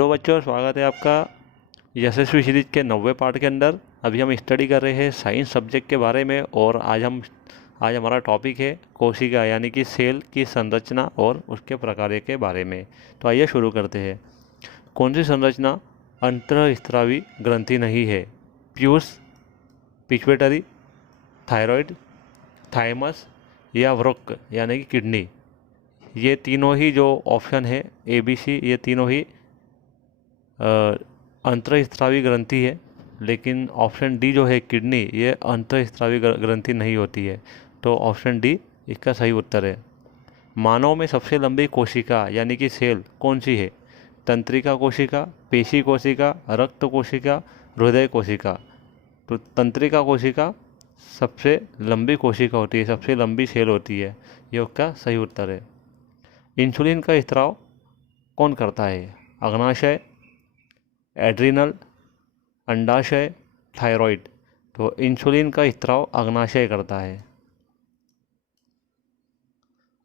Hello बच्चों, स्वागत है आपका यशस्वी सीरीज के 90वें पार्ट के अंदर। अभी हम स्टडी कर रहे हैं साइंस सब्जेक्ट के बारे में और आज हमारा टॉपिक है कोशिका यानी कि सेल की संरचना और उसके प्रकार के बारे में। तो आइए शुरू करते हैं। कौन सी संरचना अंतःस्रावी ग्रंथि नहीं है? प्यूस, पिट्यूटरी, थायराइड, थाइमस या वृक्क यानी कि किडनी। ये तीनों ही जो ऑप्शन है ABC, ये तीनों ही अंतःस्रावी ग्रंथि है, लेकिन ऑप्शन डी जो है किडनी, ये अंतःस्रावी ग्रंथि नहीं होती है। तो ऑप्शन डी इसका सही उत्तर है। मानव में सबसे लंबी कोशिका यानी कि सेल कौन सी है? तंत्रिका कोशिका, पेशी कोशिका, रक्त कोशिका, हृदय कोशिका। तो तंत्रिका कोशिका सबसे लंबी कोशिका होती है, सबसे लंबी सेल होती है। ये उसका सही उत्तर है। इंसुलिन का स्राव कौन करता है? अग्नाशय, एड्रिनल, अंडाशय, थायराइड। तो इंसुलिन का स्राव अग्नाशय करता है।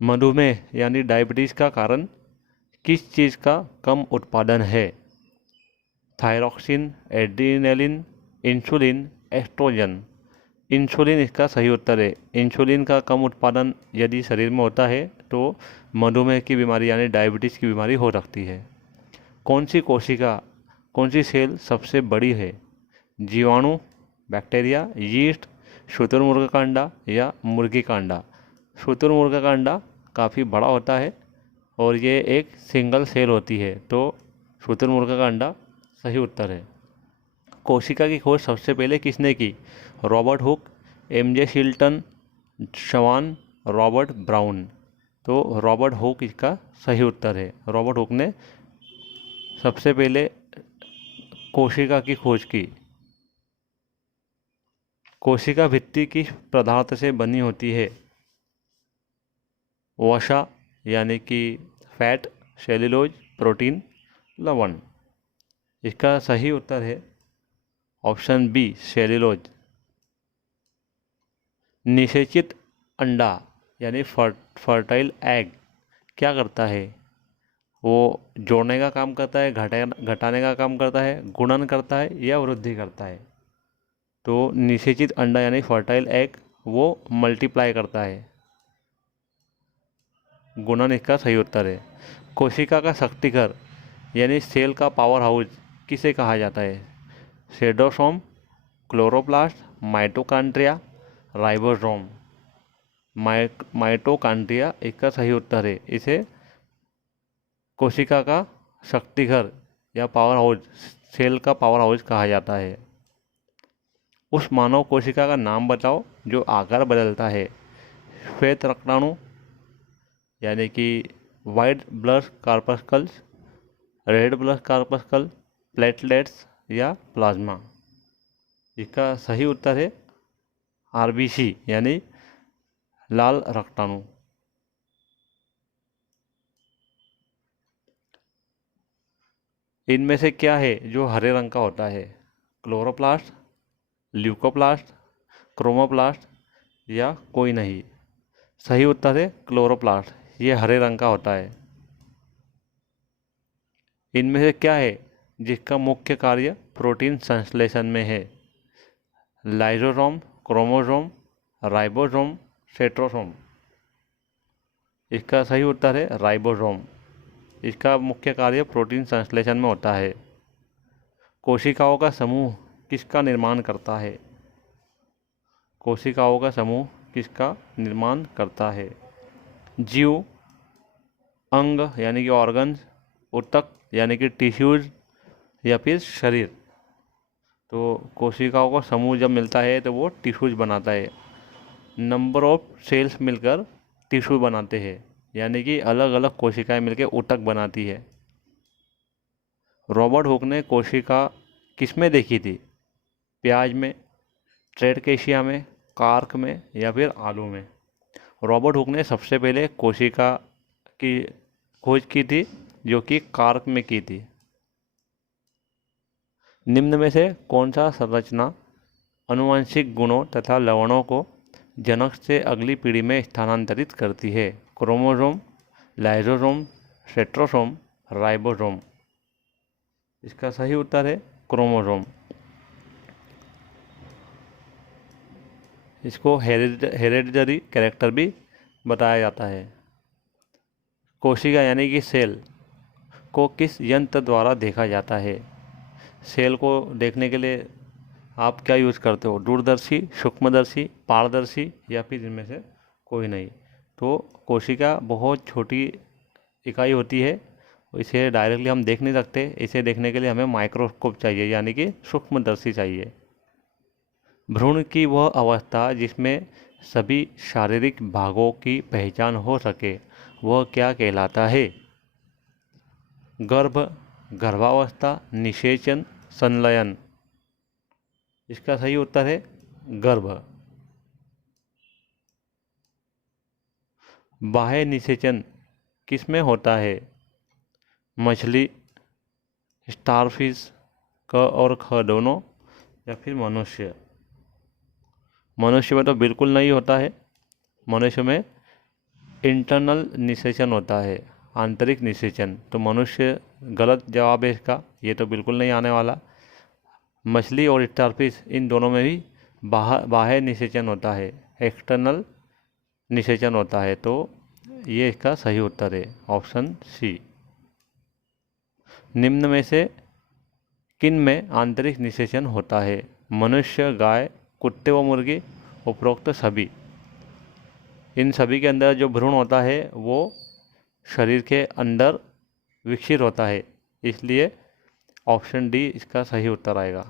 मधुमेह यानी डायबिटीज़ का कारण किस चीज़ का कम उत्पादन है? Thyroxine, adrenaline, insulin, oestrogen. Insulin इसका सही उत्तर है। इंसुलिन का कम उत्पादन यदि शरीर में होता है तो मधुमेह की बीमारी यानी डायबिटीज़ की बीमारी हो सकती है। कौन सी सेल सबसे बड़ी है? जीवाणु, बैक्टीरिया, यीस्ट, शुतुरमुर्ग का अंडा या मुर्गी का अंडा। शुतुरमुर्ग का अंडा काफ़ी बड़ा होता है और ये एक सिंगल सेल होती है, तो शुतुरमुर्ग का अंडा सही उत्तर है। कोशिका की खोज सबसे पहले किसने की? Robert Hooke, MJ Shilton, शवान, Robert brown. तो रॉबर्ट हुक इसका सही उत्तर है। रॉबर्ट हुक ने सबसे पहले कोशिका की खोज की। कोशिका भित्ति किस पदार्थ से बनी होती है? वसा यानी कि फैट, सेल्यूलोज, प्रोटीन, लवण। इसका सही उत्तर है ऑप्शन बी, सेल्यूलोज। निषेचित अंडा यानी फर्टाइल एग क्या करता है? वो जोड़ने का काम करता है, घटाने का काम करता है, गुणन करता है या वृद्धि करता है? तो निषेचित अंडा यानी फर्टाइल एग वो मल्टीप्लाई करता है, गुणन इसका सही उत्तर है। कोशिका का शक्तिघर यानी सेल का पावर हाउस किसे कहा जाता है? सेडोसोम, क्लोरोप्लास्ट, माइटोकॉन्ड्रिया, राइबोसोम। माइटोकॉन्ड्रिया इसका सही उत्तर है। इसे कोशिका का शक्तिघर या पावर हाउस, सेल का पावर हाउस कहा जाता है। उस मानव कोशिका का नाम बताओ जो आकार बदलता है। श्वेत रक्ताणु यानी कि white blood corpuscles, red blood corpuscle, platelets या प्लाज्मा। इसका सही उत्तर है RBC यानी लाल रक्ताणु। इनमें से क्या है जो हरे रंग का होता है? क्लोरोप्लास्ट, ल्यूकोप्लास्ट, क्रोमोप्लास्ट या कोई नहीं? सही उत्तर है क्लोरोप्लास्ट, ये हरे रंग का होता है। इनमें से क्या है जिसका मुख्य कार्य प्रोटीन संश्लेषण में है? Lysosome, chromosome, ribosome, centrosome. इसका सही उत्तर है राइबोसोम। इसका मुख्य कार्य प्रोटीन संश्लेषण में होता है। कोशिकाओं का समूह किसका निर्माण करता है? कोशिकाओं का समूह किसका निर्माण करता है? जीव, अंग यानी कि ऑर्गन्स, ऊतक यानी कि टिश्यूज या फिर शरीर। तो कोशिकाओं का समूह जब मिलता है तो वो टिश्यूज बनाता है। नंबर ऑफ सेल्स मिलकर टिश्यू बनाते हैं, यानी कि अलग अलग कोशिकाएं मिलकर ऊतक बनाती है। रॉबर्ट हुक ने कोशिका किस में देखी थी? प्याज में, ट्रेडकेशिया में, कार्क में या फिर आलू में? रॉबर्ट हुक ने सबसे पहले कोशिका की खोज की थी जो कि कार्क में की थी। निम्न में से कौन सा संरचना आनुवंशिक गुणों तथा लवणों को जनक से अगली पीढ़ी में स्थानांतरित करती है? Chromosome, lysosome, centrosome, ribosome. इसका सही उत्तर है क्रोमोसोम। इसको हेरेडिटरी कैरेक्टर भी बताया जाता है। कोशिका यानी कि सेल को किस यंत्र द्वारा देखा जाता है? सेल को देखने के लिए आप क्या यूज़ करते हो? दूरदर्शी, सूक्ष्मदर्शी, पारदर्शी या फिर इनमें से कोई नहीं। तो कोशिका बहुत छोटी इकाई होती है, इसे डायरेक्टली हम देख नहीं सकते। इसे देखने के लिए हमें माइक्रोस्कोप चाहिए यानी कि सूक्ष्मदर्शी चाहिए। भ्रूण की वह अवस्था जिसमें सभी शारीरिक भागों की पहचान हो सके वह क्या कहलाता है? गर्भ, गर्भावस्था, निषेचन, संलयन। इसका सही उत्तर है गर्भ। बाह्य निषेचन किस में होता है? मछली, स्टारफिश, क और ख दोनों, या फिर मनुष्य? मनुष्य में तो बिल्कुल नहीं होता है। मनुष्य में इंटरनल निषेचन होता है, आंतरिक निषेचन। तो मनुष्य गलत जवाब है इसका, ये तो बिल्कुल नहीं आने वाला। मछली और स्टारफिश इन दोनों में भी बाह्य निषेचन होता है, एक्सटर्नल निषेचन होता है। तो ये इसका सही उत्तर है ऑप्शन सी। निम्न में से किन में आंतरिक निषेचन होता है? मनुष्य, गाय, कुत्ते व मुर्गी, उपरोक्त सभी। इन सभी के अंदर जो भ्रूण होता है वो शरीर के अंदर विकसित होता है, इसलिए ऑप्शन डी इसका सही उत्तर आएगा।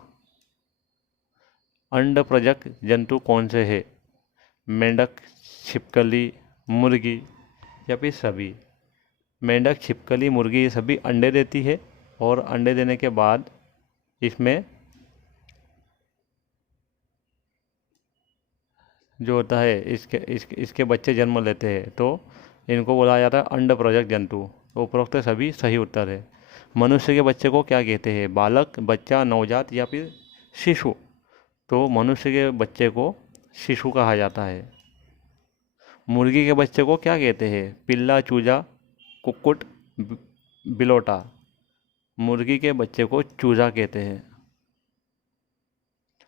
अंड प्रजक जंतु कौन से है? मेंढक, छिपकली, मुर्गी या फिर सभी? मेंढक, छिपकली, मुर्गी ये सभी अंडे देती है और अंडे देने के बाद इसमें जो होता है इसके बच्चे जन्म लेते हैं, तो इनको बोला जाता है अंड प्रजक जंतु। तो उपरोक्त सभी सही उत्तर है। मनुष्य के बच्चे को क्या कहते हैं? बालक, बच्चा, नवजात या फिर शिशु? तो मनुष्य के बच्चे को शिशु कहा जाता है। मुर्गी के बच्चे को क्या कहते हैं? पिल्ला, चूजा, कुक्कुट, बिलोटा? मुर्गी के बच्चे को चूजा कहते हैं।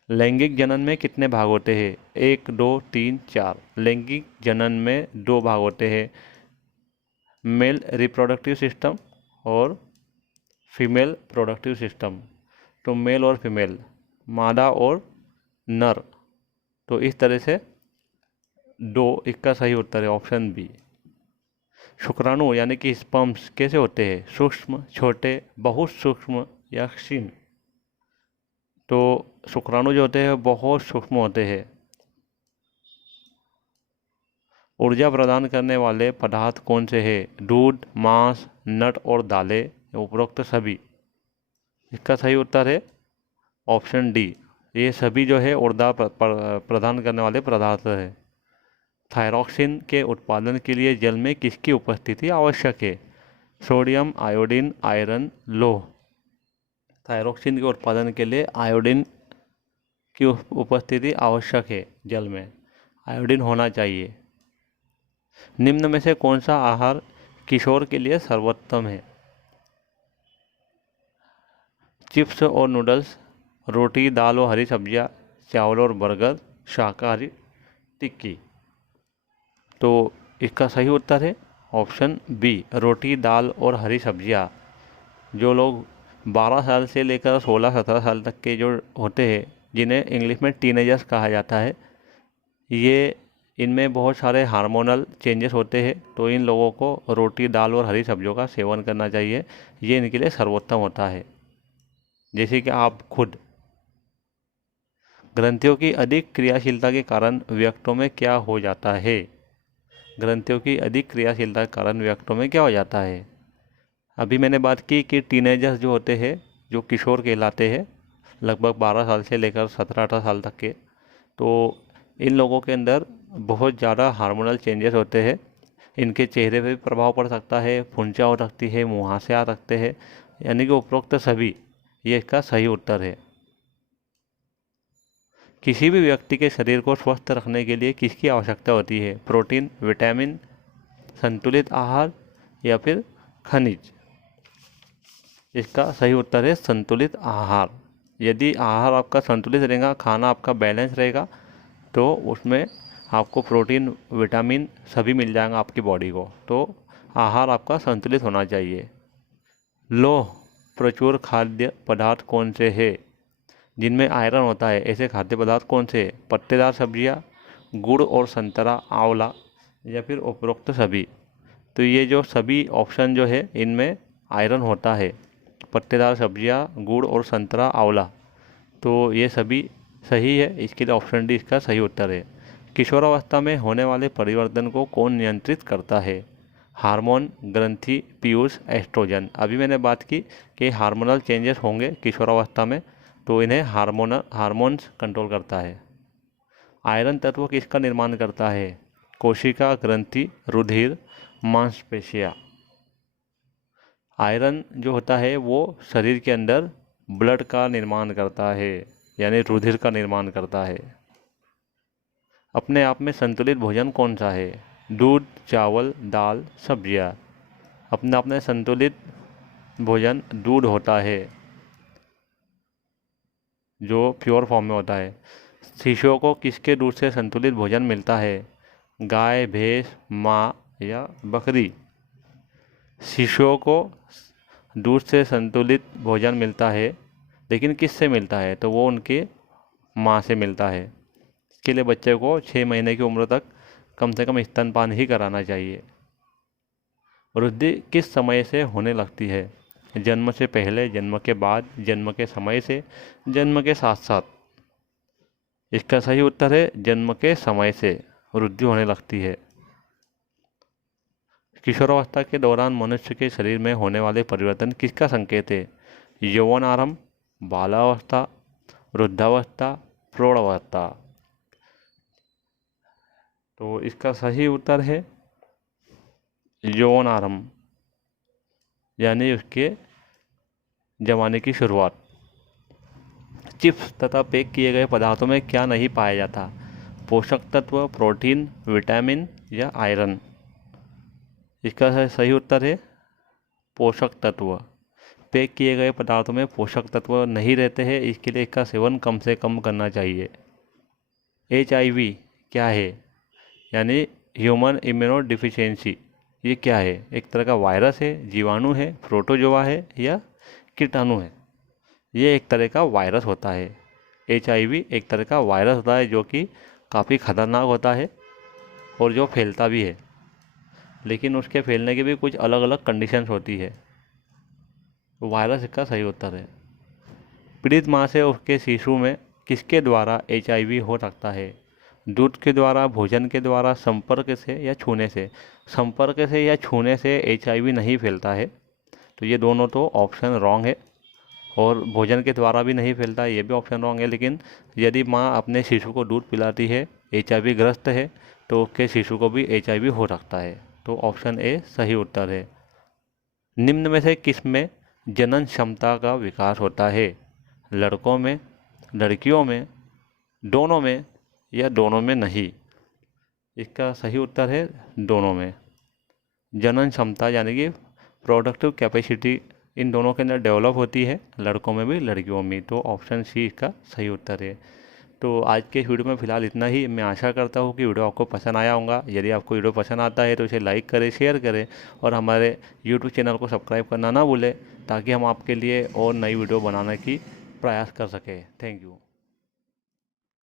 लैंगिक जनन में कितने भाग होते हैं? 1, 2, 3, 4। लैंगिक जनन में 2 भाग होते हैं, मेल रिप्रोडक्टिव सिस्टम और फीमेल प्रोडक्टिव सिस्टम। तो मेल और फीमेल, मादा और नर, तो इस तरह से 2, इसका सही उत्तर है ऑप्शन बी। शुक्राणु यानी कि स्पर्म्स कैसे होते हैं? सूक्ष्म, छोटे, बहुत सूक्ष्म या क्षीण? तो शुक्राणु जो होते हैं बहुत सूक्ष्म होते हैं। ऊर्जा प्रदान करने वाले पदार्थ कौन से हैं? दूध, मांस, नट और दालें, उपरोक्त सभी? इसका सही उत्तर है ऑप्शन डी। ये सभी जो है ऊर्जा प्रदान करने वाले पदार्थ है। थायरॉक्सिन के उत्पादन के लिए जल में किसकी उपस्थिति आवश्यक है? सोडियम, आयोडीन, आयरन, लौह? थायरॉक्सिन के उत्पादन के लिए आयोडीन की उपस्थिति आवश्यक है। जल में आयोडीन होना चाहिए। निम्न में से कौन सा आहार किशोर के लिए सर्वोत्तम है? चिप्स और नूडल्स, रोटी, दाल और हरी सब्जियां, चावल और बर्गर, शाकाहारी, टिक्की? तो इसका सही उत्तर है ऑप्शन बी, रोटी, दाल और हरी सब्जियां। जो लोग 12 साल से लेकर 16-17 साल तक के जो होते हैं, जिन्हें इंग्लिश में टीनेजर्स कहा जाता है, ये इनमें बहुत सारे हार्मोनल चेंजेस होते हैं। तो इन लोगों को रोटी, दाल और हरी सब्जियों का सेवन करना चाहिए, ये इनके लिए सर्वोत्तम होता है। जैसे कि आप खुद। ग्रंथियों की अधिक क्रियाशीलता के कारण व्यक्तों में क्या हो जाता है? ग्रंथियों की अधिक क्रियाशीलता के कारण व्यक्तों में क्या हो जाता है? अभी मैंने बात की कि टीनेजर्स जो होते हैं, जो किशोर कहलाते हैं, लगभग 12 साल से लेकर 17-18 साल तक के, तो इन लोगों के अंदर बहुत ज़्यादा हार्मोनल चेंजेस होते हैं। इनके चेहरे पे भी प्रभाव पड़ सकता है, फुंचा हो सकती है, मुहासे आ सकते हैं, यानी कि उपरोक्त सभी, ये इसका सही उत्तर है। किसी भी व्यक्ति के शरीर को स्वस्थ रखने के लिए किसकी आवश्यकता होती है? प्रोटीन, विटामिन, संतुलित आहार या फिर खनिज? इसका सही उत्तर है संतुलित आहार। यदि आहार आपका संतुलित रहेगा, खाना आपका बैलेंस रहेगा, तो उसमें आपको प्रोटीन, विटामिन सभी मिल जाएगा आपकी बॉडी को। तो आहार आपका संतुलित होना चाहिए। लोह प्रचुर खाद्य पदार्थ कौन से हैं जिनमें आयरन होता है? ऐसे खाद्य पदार्थ कौन से हैं? पत्तेदार सब्जियां, गुड़ और संतरा, आंवला, या फिर उपरोक्त सभी। तो ये जो सभी ऑप्शन जो है इनमें आयरन होता है। पत्तेदार सब्जियां, गुड़ और संतरा, आंवला, तो ये सभी सही है। इसके लिए ऑप्शन डी इसका सही उत्तर है। किशोरावस्था में होने वाले परिवर्तन को कौन नियंत्रित करता है? हार्मोन, ग्रंथि, पीयूष, एस्ट्रोजन। अभी मैंने बात की कि हार्मोनल चेंजेस होंगे किशोरावस्था में, तो इन्हें हार्मोन्स कंट्रोल करता है। आयरन तत्व किसका निर्माण करता है? कोशिका, ग्रंथि, रुधिर, मांसपेशियाँ। आयरन जो होता है वो शरीर के अंदर ब्लड का निर्माण करता है, यानी रुधिर का निर्माण करता है। अपने आप में संतुलित भोजन कौन सा है? दूध, चावल, दाल, सब्जियाँ। अपने आप में संतुलित भोजन दूध होता है, जो प्योर फॉर्म में होता है। शिशुओं को किसके दूध से संतुलित भोजन मिलता है? गाय, भैंस, माँ या बकरी। शिशुओं को दूध से संतुलित भोजन मिलता है, लेकिन किससे मिलता है? तो वो उनके माँ से मिलता है। इसके लिए बच्चे को 6 महीने की उम्र तक कम से कम स्तनपान ही कराना चाहिए। वृद्धि किस समय से होने लगती है? जन्म से पहले, जन्म के बाद, जन्म के समय से, जन्म के साथ साथ। इसका सही उत्तर है जन्म के समय से वृद्धि होने लगती है। किशोरावस्था के दौरान मनुष्य के शरीर में होने वाले परिवर्तन किसका संकेत है? यौवन आरंभ, बालावस्था, वृद्धावस्था, प्रौढ़ावस्था। तो इसका सही उत्तर है यौवन आरंभ, यानी उसके जमाने की शुरुआत। चिप्स तथा पैक किए गए पदार्थों में क्या नहीं पाया जाता? पोषक तत्व, प्रोटीन, विटामिन या आयरन। इसका सही उत्तर है पोषक तत्व। पैक किए गए पदार्थों में पोषक तत्व नहीं रहते हैं, इसके लिए इसका सेवन कम से कम करना चाहिए। HIV क्या है? यानी ह्यूमन इम्यूनो डिफिशियंसी। ये क्या है? एक तरह का वायरस है, जीवाणु है, प्रोटोजोआ है या कीटाणु है? ये एक तरह का वायरस होता है। HIV एक तरह का वायरस होता है जो कि काफ़ी खतरनाक होता है और जो फैलता भी है, लेकिन उसके फैलने की भी कुछ अलग अलग कंडीशंस होती है। वायरस इसका सही उत्तर है। पीड़ित माँ से उसके शिशु में किसके द्वारा HIV हो सकता है? दूध के द्वारा, भोजन के द्वारा, संपर्क से या छूने से? संपर्क से या छूने से HIV नहीं फैलता है, तो ये दोनों तो ऑप्शन रॉन्ग है। और भोजन के द्वारा भी नहीं फैलता है, ये भी ऑप्शन रॉन्ग है। लेकिन यदि माँ अपने शिशु को दूध पिलाती है, HIV ग्रस्त है, तो उसके शिशु को भी HIV हो सकता है। तो ऑप्शन ए सही उत्तर है। निम्न में से किस में जनन क्षमता का विकास होता है? लड़कों में, लड़कियों में, दोनों में या दोनों में नहीं? इसका सही उत्तर है दोनों में। जनन क्षमता यानी कि प्रोडक्टिव कैपेसिटी इन दोनों के अंदर डेवलप होती है, लड़कों में भी लड़कियों में। तो ऑप्शन सी इसका सही उत्तर है। तो आज के इस वीडियो में फ़िलहाल इतना ही। मैं आशा करता हूँ कि वीडियो आपको पसंद आया होगा। यदि आपको वीडियो पसंद आता है तो इसे लाइक करें, शेयर करें और हमारे यूट्यूब चैनल को सब्सक्राइब करना ना भूलें, ताकि हम आपके लिए और नई वीडियो बनाने की प्रयास कर सकें। Thank you.